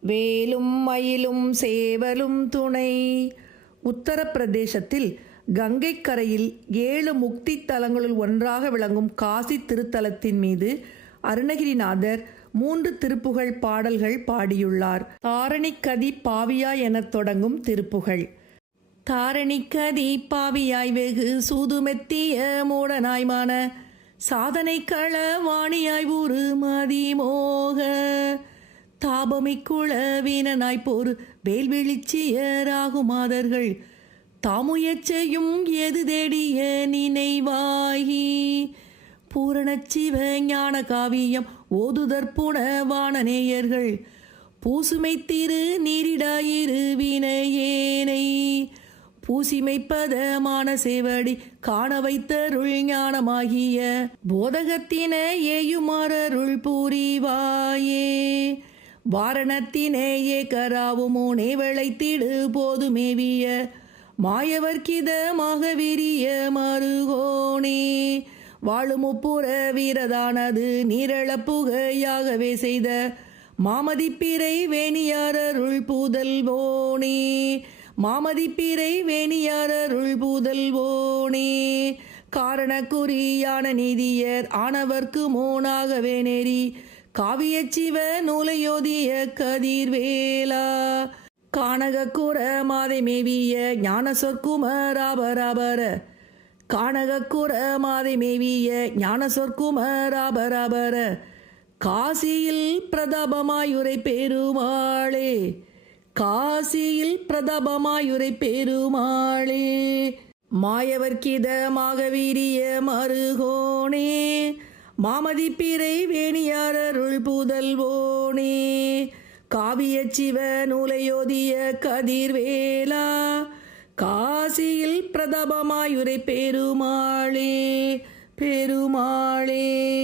வேலும் மயிலும் சேவலும் துணை. உத்தரப்பிரதேசத்தில் கங்கைக்கரையில் ஏழு முக்தி தலங்களுள் ஒன்றாக விளங்கும் காசி திருத்தலத்தின் மீது அருணகிரிநாதர் மூன்று திருப்புகழ் பாடல்கள் பாடியுள்ளார். தாரணிக்கதி பாவியாய் எனத் தொடங்கும் திருப்புகழ். தாரணிக்கதி பாவியாய் வெகு சூதுமெத்திய மூடனாய்மான சாதனை கள வாணியாய் ஊரு மதிமோக. தாபமிக்குள வீணனாய் போரு. வேல்வெளிச்சியராகுமாதர்கள் தாமுயற்செய்யும் எது தேடிய நினைவாகி? பூரணச்சிவ ஞான காவியம் ஓதுதற்புணவான நேயர்கள் பூசுமை திரு நீரிடாயிரு வினையேனை பூசிமைப்பதமான சேவடி காண வைத்தருள் ஞானமாகிய போதகத்தின ஏயுமாறருள் பூரிவாயே. வாரணத்தினேயே கராவுமோனே நேவளைத்திடு போதுமேவிய மாயவர்க்கிதமாக விரிய மருகோனே வாழுமுப்புற வீரதானது நீரளப்புகையாகவே செய்த. மாமதிப்பிறை வேணியாரருள் பூதல்வோனே மாமதிப்பிறை வேணியாரருள் பூதல்வோனே காரணக்குறியான நீதியர் ஆனவர்க்கு மோனாகவே நெறி காவியச்சிவ நூலையோதிய கதிர்வேலா. கானகக்குற மாதை மேவிய ஞான சொற்குமராபராபர கானகக்குற மாதை மேவிய ஞான சொற்குமராபராபர காசியில் பிரதாபமாயுரை பெருமாளே. காசியில் பிரதாபமாயுரை பெருமாளே. மாயவர்க்கிதமாக வீரிய மருகோனே மாமதிப்பிறை வேணியாரருள் புதல்வோனே காவிய சிவ நூலையோதிய கதிர்வேலா. காசியில் பிரதபமாயுரை பெருமாளே பெருமாளே.